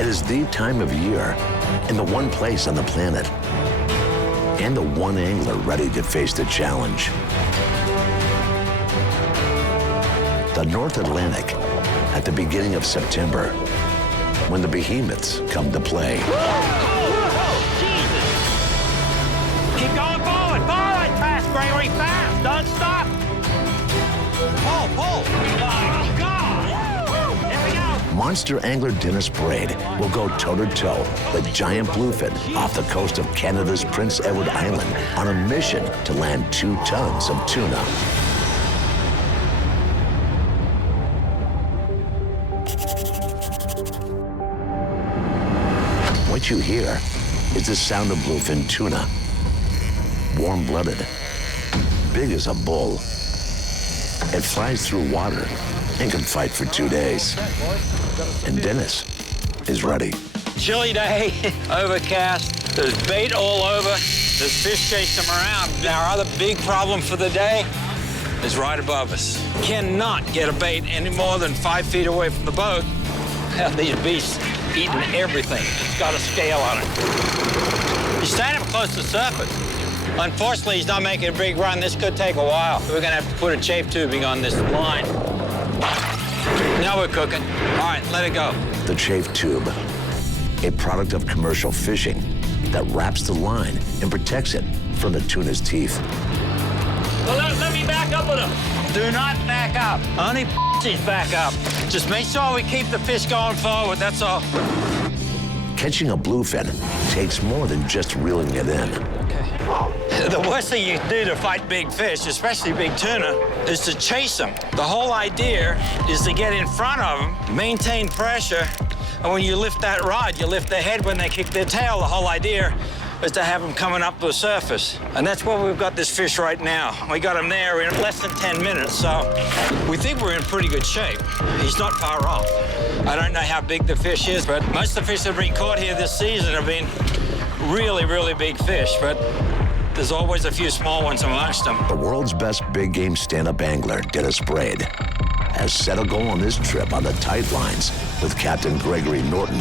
It is the time of year and the one place on the planet and the one angler ready to face the challenge. The North Atlantic at the beginning of September, when the behemoths come to play. Jesus! Keep going forward, forward! Fast, Gregory, fast! Don't stop! Pull! Oh, God! Here we go! Monster angler Dennis Braid will go toe-to-toe with giant bluefin off the coast of Canada's Prince Edward Island on a mission to land 2 tons of tuna. What you hear is the sound of bluefin tuna. Warm-blooded, big as a bull. It flies through water and can fight for 2 days. And Dennis is ready. Chilly day, overcast, there's bait all over, there's fish chasing them around. Our other big problem for the day is right above us. Cannot get a bait any more than 5 feet away from the boat. These beasts eating everything. It's got a scale on it. He's standing up close to the surface. Unfortunately, he's not making a big run. This could take a while. We're gonna have to put a chafe tubing on this line. Now we're cooking. All right, let it go. The chafe tube, a product of commercial fishing that wraps the line and protects it from the tuna's teeth. Well, let me back up with him. Do not back up. Only he's back up. Just make sure we keep the fish going forward, that's all. Catching a bluefin takes more than just reeling it in. Okay. The worst thing you can do to fight big fish, especially big tuna, is to chase them. The whole idea is to get in front of them, maintain pressure, and when you lift that rod, you lift their head when they kick their tail. The whole idea is to have them coming up to the surface. And that's where we've got this fish right now. We got him there in less than 10 minutes, so we think we're in pretty good shape. He's not far off. I don't know how big the fish is, but most of the fish that have been caught here this season have been really, really big fish, but there's always a few small ones amongst them. The world's best big game stand-up angler, Dennis Braid, has set a goal on this trip on the tight lines with Captain Gregory Norton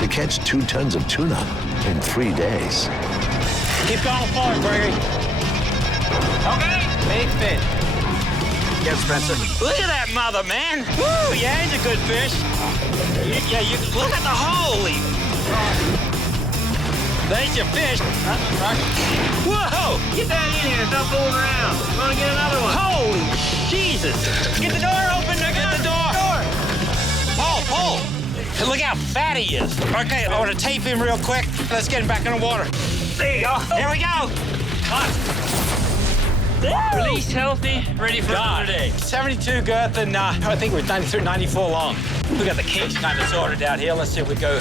to catch 2 tons of tuna in 3 days. Keep going forward, Gregory. Okay. Big fish. Get Spencer. Look at that mother, man. Woo, yeah, he's a good fish. Yeah, you look at the holy. There's your fish. Whoa! Get that in here. Stop fooling around. I'm gonna get another one. Holy Jesus! Get the door open. Get the door. Pull. Look how fat he is. Okay, I want to tape him real quick. Let's get him back in the water. There you go. Here we go. Released, healthy, ready for another day. 72 girth and I think we're 93, 94 long. We got the kinks kind of sorted out here. Let's see if we go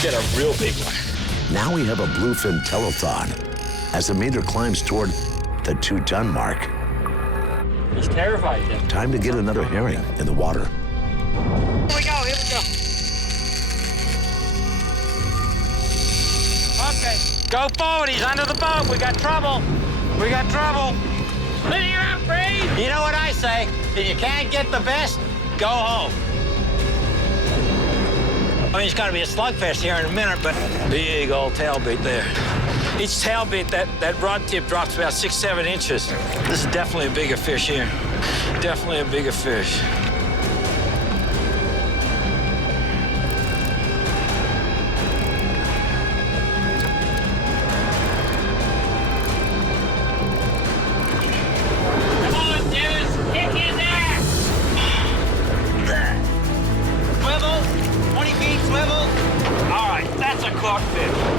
get a real big one. Now we have a bluefin telethon as the meter climbs toward the 2-ton mark. He's terrified, Tim. Time to get another herring in the water. Here we go. Okay, go forward. He's under the boat. We got trouble. Let her out, Brave! You know what I say? If you can't get the best, go home. I mean, it's got to be a slugfest here in a minute, but big old tail beat there. Each tail beat, that rod tip drops about 6-7 inches. This is definitely a bigger fish here. Definitely a bigger fish.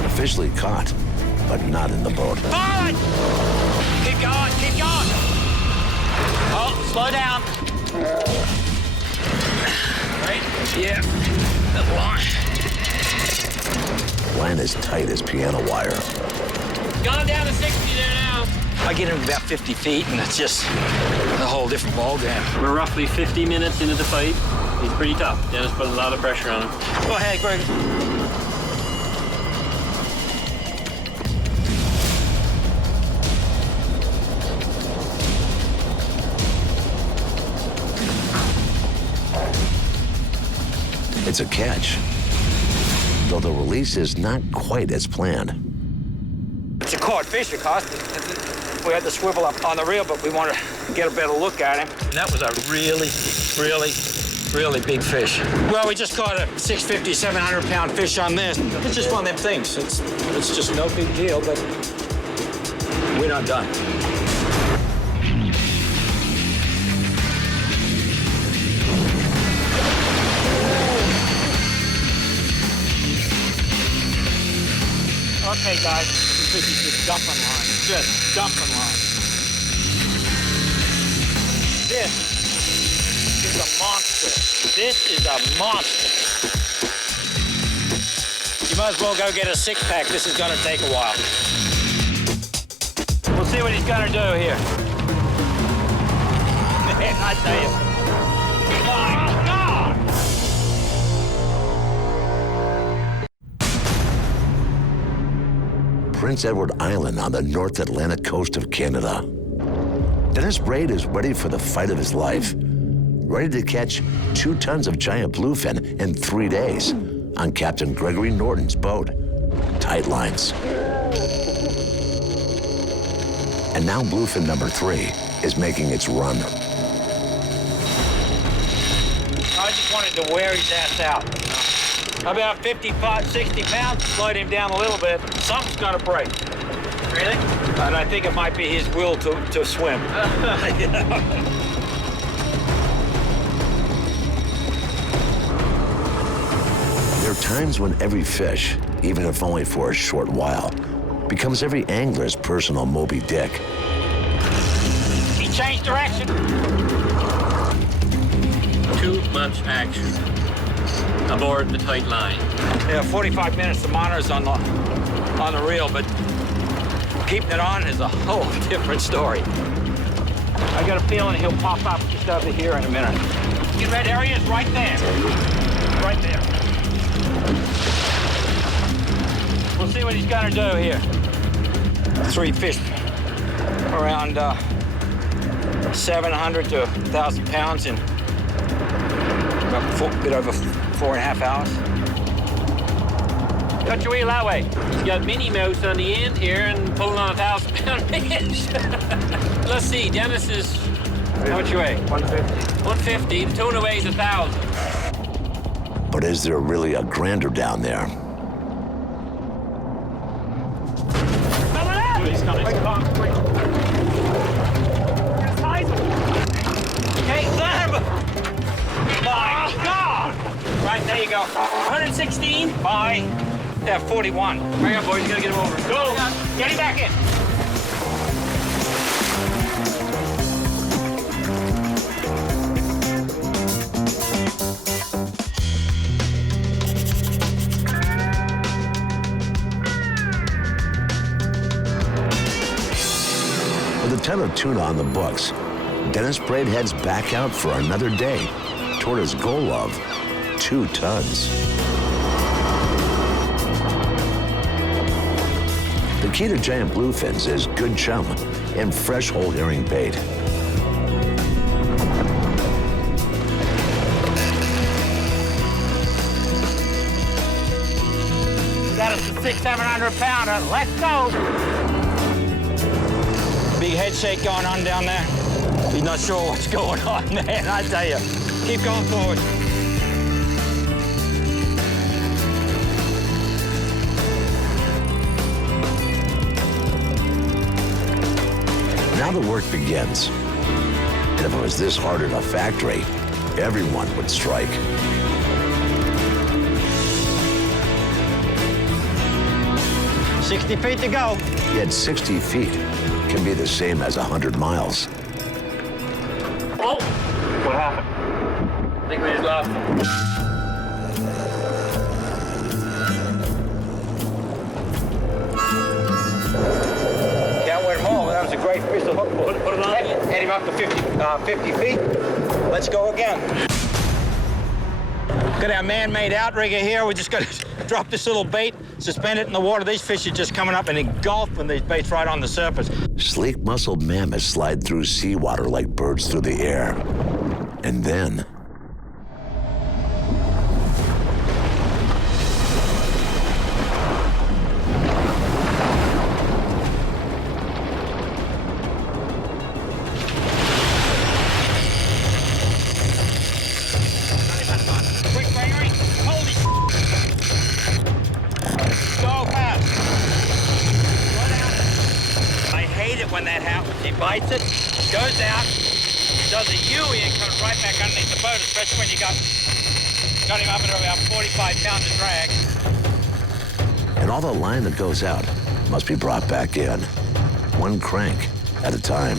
Officially caught, but not in the boat. Forward! Keep going. Oh, slow down. Right? Yeah. That line. Line is tight as piano wire. Gone down to 60 there now. I get him about 50 feet, and it's just a whole different ballgame. We're roughly 50 minutes into the fight. He's pretty tough. Dennis put a lot of pressure on him. Go ahead, Greg. It's a catch, though the release is not quite as planned. It's a caught fish, of course. We had to swivel up on the reel, but we wanted to get a better look at him. And that was a really, really, really big fish. Well, we just caught a 650, 700-pound fish on this. It's just one of them things. It's just no big deal, but we're not done. Okay, guys, this fish is just dumping line. Just dumping line. This is a monster. This is a monster. You might as well go get a six-pack. This is going to take a while. We'll see what he's going to do here. Man, I tell you. My God! Prince Edward Island on the North Atlantic coast of Canada. Dennis Braid is ready for the fight of his life. Ready to catch 2 tons of giant bluefin in 3 days on Captain Gregory Norton's boat, Tight Lines. And now bluefin number 3 is making its run. I just wanted to wear his ass out. About 55, 60 pounds, slowed him down a little bit. Something's gonna break. Really? And I think it might be his will to swim. There are times when every fish, even if only for a short while, becomes every angler's personal Moby Dick. He changed direction. Too much action aboard the Tight Line. Yeah, 45 minutes, the monitor's on the reel, but keeping it on is a whole different story. I got a feeling he'll pop up just over here in a minute. Get ready, there he is, right there. Right there. We'll see what he's gonna do here. 3 fish around 700 to 1,000 pounds in about a bit over 4.5 hours. Cut your wheel that way. He's got Minnie Mouse on the end here and pulling on a 1,000-pound fish. Let's see, Dennis is, How much you weigh? 150. 150, the tuna weighs 1,000. But is there really a grander down there? He's coming. Hey, Sam! My God! Right, there you go. 116. Bye. Yeah, 41. Hurry up, boys, you gotta get him over. Go! Get him back in. With a ton of tuna on the books, Dennis Braid heads back out for another day toward his goal of 2 tons. The key to giant bluefins is good chum and fresh whole herring bait. Got us a 600-700 pounder. Let's go. Big head shake going on down there. He's not sure what's going on, man. I tell you, keep going forward. Now the work begins. And if it was this hard in a factory, everyone would strike. $60 feet to go. Yet 60 feet can be the same as 100 miles. Oh! What happened? I think we just lost him. Can't win them all. That was a great fish to hook for. Put it on. Head him up to 50 feet. Let's go again. Got our man-made outrigger here. We just got to drop this little bait, suspend it in the water. These fish are just coming up and engulfing these baits right on the surface. Sleek-muscled mammoths slide through seawater like birds through the air. And then bites it, goes out, does a U-E and comes right back underneath the boat, especially when you got him up at about 45 pounds of drag. And all the line that goes out must be brought back in, one crank at a time.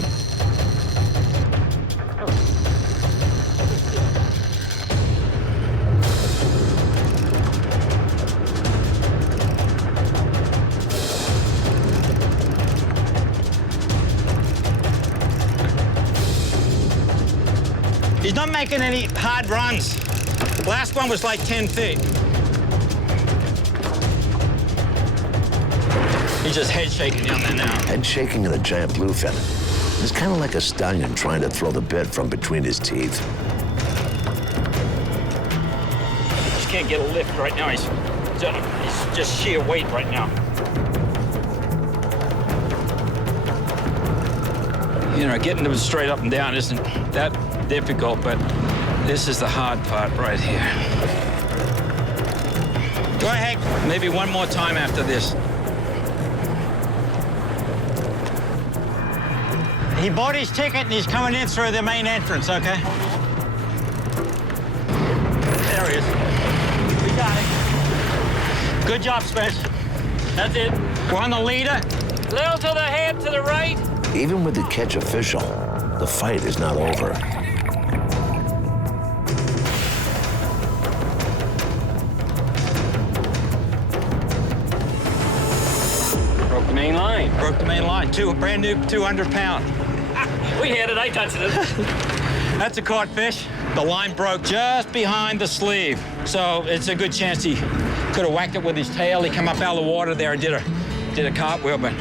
He's not making any hard runs. Last one was like 10 feet. He's just head shaking down there now. Head shaking in a giant bluefin. It's kind of like a stallion trying to throw the bit from between his teeth. Just can't get a lift right now. He's just sheer weight right now. You know, getting them straight up and down isn't that difficult, but this is the hard part right here. Go ahead, maybe one more time after this. He bought his ticket and he's coming in through the main entrance, okay? There he is. We got it. Good job, Spence. That's it. We're on the leader. Little to the head, to the right. Even with the catch official, the fight is not over. Broke the main line. Broke the main line. Brand new 200-pound. We had it, I touched it. That's a caught fish. The line broke just behind the sleeve. So it's a good chance he could have whacked it with his tail. He come up out of the water there and did a cartwheel, but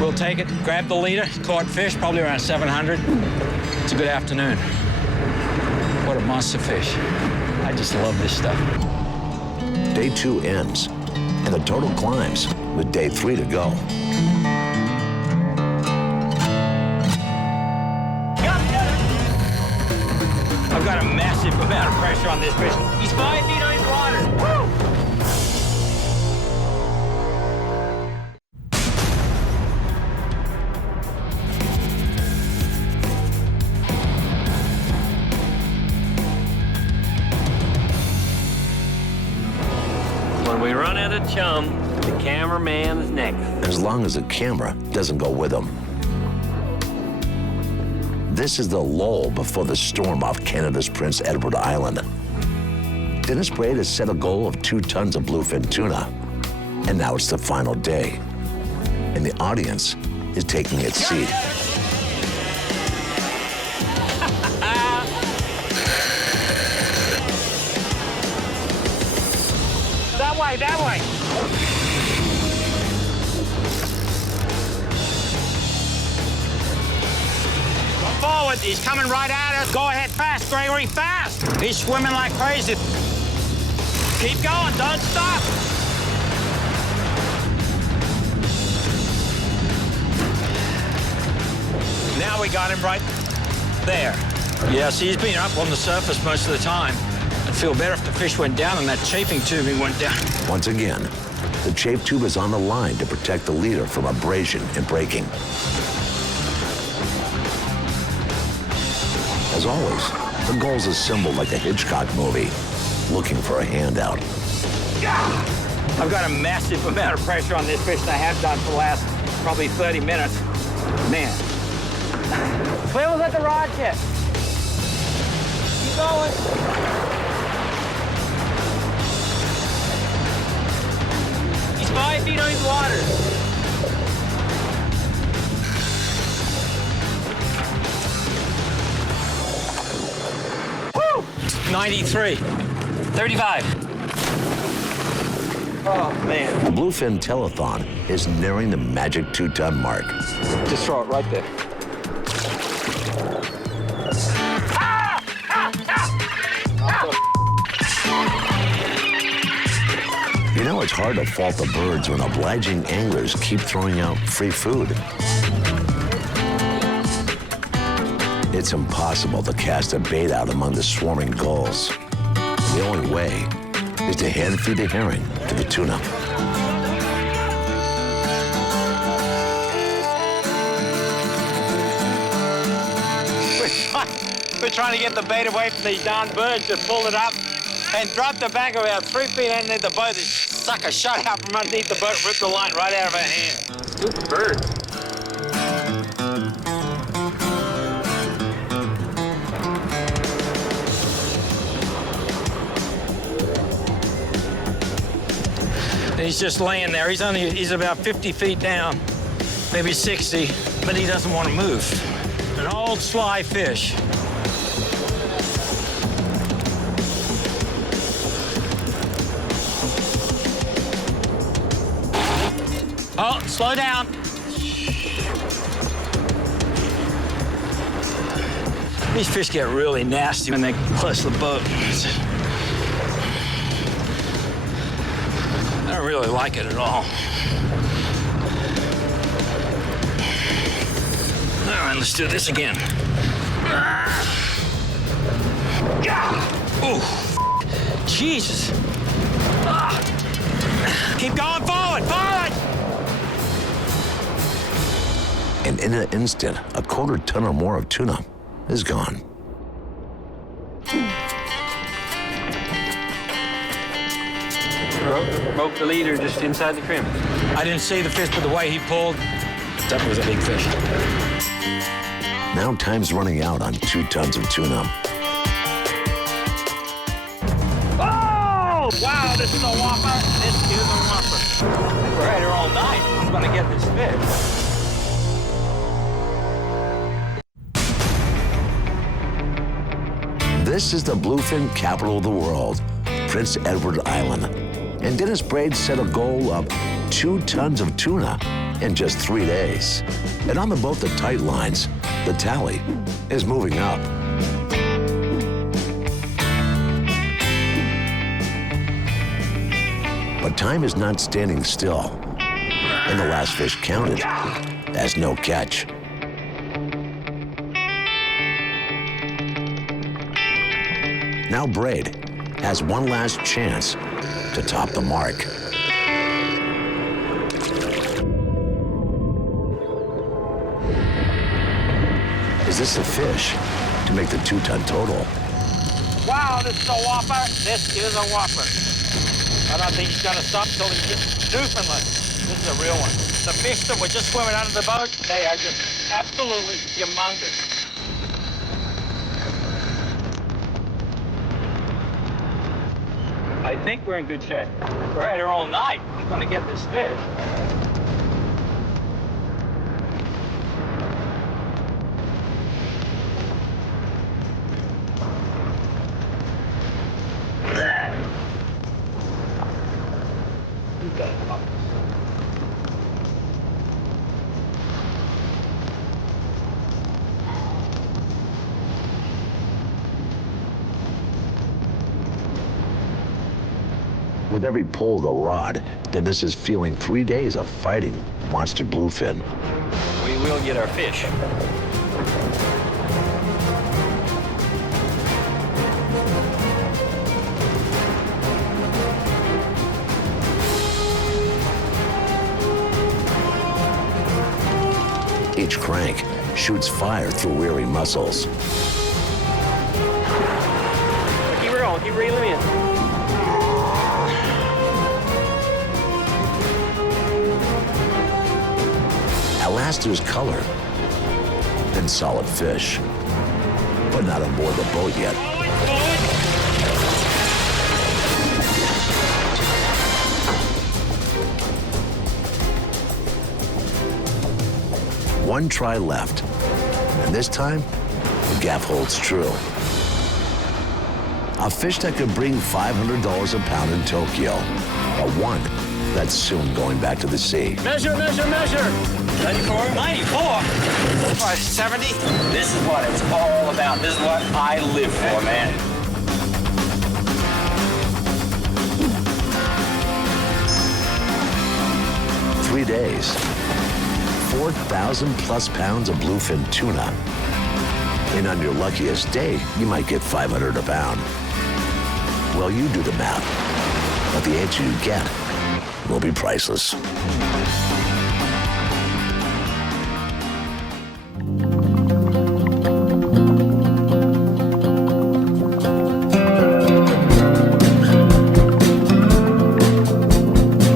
we'll take it. Grab the leader, caught fish, probably around 700. It's a good afternoon. What a monster fish. I just love this stuff. Day 2 ends, and the total climbs with day 3 to go. I've got a massive amount of pressure on this fish. He's 5 feet underwater. Woo! When we run out of chum, the cameraman is next. As long as the camera doesn't go with him. This is the lull before the storm off Canada's Prince Edward Island. Dennis Braid has set a goal of 2 tons of bluefin tuna, and now it's the final day, and the audience is taking its seat. That way. Forward, he's coming right at us. Go ahead fast, Gregory, fast. He's swimming like crazy. Keep going, don't stop. Now we got him right there. Yes, he's been up on the surface most of the time. I'd feel better if the fish went down and that chafing tubing went down. Once again, the chafe tube is on the line to protect the leader from abrasion and breaking. As always, the goal's assembled like a Hitchcock movie, looking for a handout. I've got a massive amount of pressure on this fish, and I have done for the last probably 30 minutes. Man. Clem was at the rod yet. Keep going. He's 5 feet underwater. 93. 35. Oh, man. The bluefin telethon is nearing the magic 2-ton mark. Just throw it right there. You know, it's hard to fault the birds when obliging anglers keep throwing out free food. It's impossible to cast a bait out among the swarming gulls. The only way is to hand feed the herring to the tuna. We're trying to get the bait away from these darn birds that pulled it up and dropped it back about 3 feet underneath the boat. This sucker shot out from underneath the boat, ripped the line right out of our hand. Stupid bird. And he's just laying there. He's about 50 feet down, maybe 60, but he doesn't want to move. An old sly fish. Oh, slow down. These fish get really nasty when they close the boat. I don't really like it at all. All right, let's do this again. Oh, Jesus. Keep going forward, forward! And in an instant, a quarter ton or more of tuna is gone. Broke the leader just inside the trim. I didn't see the fish, but the way he pulled, that was a big fish. Now time's running out on 2 tons of tuna. Oh! Wow, this is a whopper. This is a whopper. We're at her all night. I'm gonna get this fish. This is the bluefin capital of the world, Prince Edward Island. And Dennis Braid set a goal of 2 tons of tuna in just 3 days. And on the boat, the tight lines, the tally is moving up. But time is not standing still. And the last fish counted as no catch. Now Braid has one last chance to top the mark. Is this a fish to make the 2-ton total? Wow, this is a whopper. This is a whopper. I don't think he's gonna stop till he gets Newfoundland. This is a real one. The fish that were just swimming under the boat, they are just absolutely humongous. I think we're in good shape. We're at her all night. We're gonna get this fish. With every pull of the rod, Dennis is feeling 3 days of fighting monster bluefin. We will get our fish. Each crank shoots fire through weary muscles. Keep her going, keep reeling in. At last there's color and solid fish, but not on board the boat yet. One try left, and this time, the gaff holds true. A fish that could bring $500 a pound in Tokyo, but one that's soon going back to the sea. Measure, measure, measure. 94? 94? 70? This is what it's all about. This is what I live for, man. Three days, 4,000 plus pounds of bluefin tuna. And on your luckiest day, you might get 500 a pound. Well, you do the math, but the answer you get will be priceless.